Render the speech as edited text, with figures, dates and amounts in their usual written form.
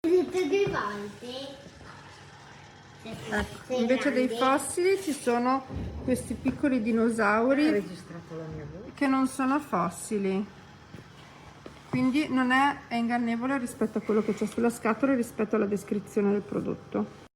Tutte due volte. Ecco, invece dei fossili ci sono questi piccoli dinosauri che non sono fossili, quindi non è ingannevole rispetto a quello che c'è sulla scatola e rispetto alla descrizione del prodotto.